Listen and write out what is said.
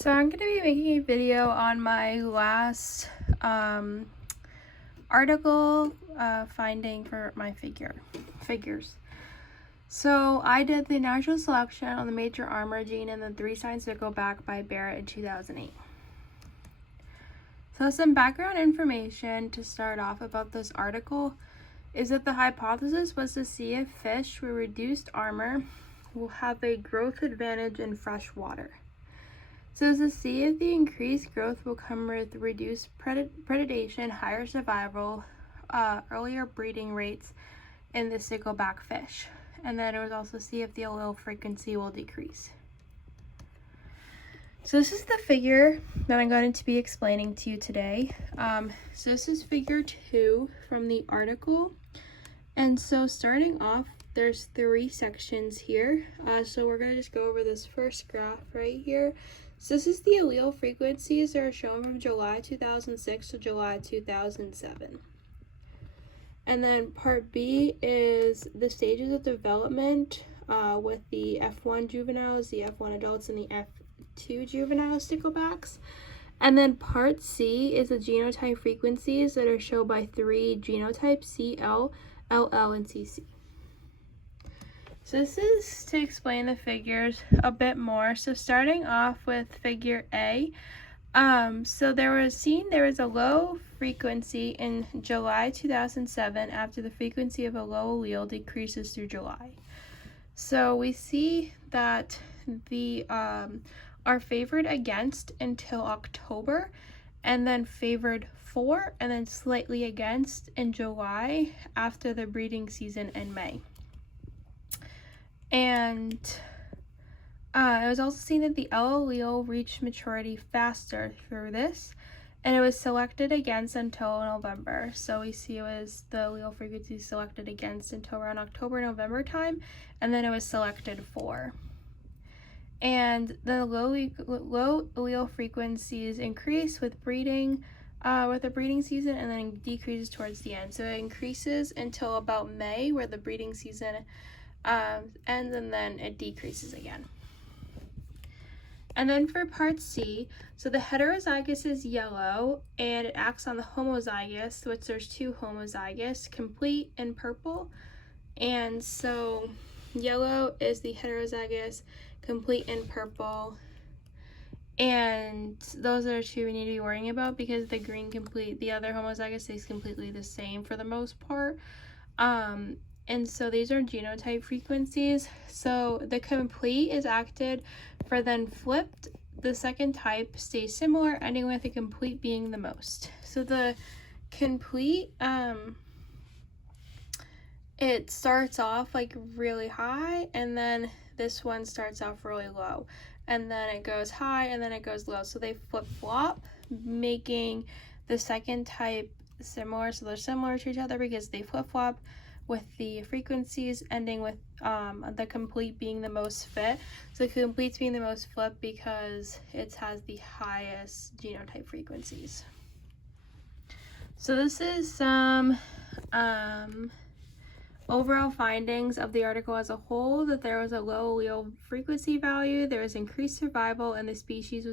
So I'm going to be making a video on my last article finding for my figures. So I did the natural selection on the major armor gene and the 3 signs that go back by Barrett in 2008. So some background information to start off about this article is that the hypothesis was to see if fish with reduced armor will have a growth advantage in fresh water. So to see if the increased growth will come with reduced predation, higher survival, earlier breeding rates in the stickleback fish. And then it was also see if the allele frequency will decrease. So this is the figure that I'm going to be explaining to you today. So this is figure 2 from the article. And so starting off, there's 3 sections here. So we're going to just go over this first graph right here. So this is the allele frequencies that are shown from July 2006 to July 2007. And then part B is the stages of development with the F1 juveniles, the F1 adults, and the F2 juvenile sticklebacks. And then part C is the genotype frequencies that are shown by 3 genotypes, CL, LL, and CC. So this is to explain the figures a bit more. So starting off with figure A, so there was a low frequency in July 2007 after the frequency of a low allele decreases through July. So we see that the are favored against until October, and then favored for, and then slightly against in July after the breeding season in May. And it was also seen that the L allele reached maturity faster through this, and it was selected against until November. So we see it was the allele frequency selected against until around October, November time, and then it was selected for. And the low allele frequencies increase with breeding, with the breeding season, and then decreases towards the end. So it increases until about May, where the breeding season ends, and then it decreases again. And then for part C, so the heterozygous is yellow, and it acts on the homozygous, which there's 2 homozygous, complete and purple. And so yellow is the heterozygous, complete and purple. And those are 2 we need to be worrying about, because the green complete, the other homozygous stays completely the same for the most part. And so these are genotype frequencies. So the complete is acted for then flipped. The second type stays similar, ending with the complete being the most. So the complete, it starts off like really high, and then this one starts off really low. And then it goes high, and then it goes low. So they flip-flop, making the second type similar. So they're similar to each other because they flip-flop with the frequencies, ending with the complete being the most fit. So the complete's being the most flip because it has the highest genotype frequencies. So this is some overall findings of the article as a whole, that there was a low allele frequency value, there was increased survival, and the species was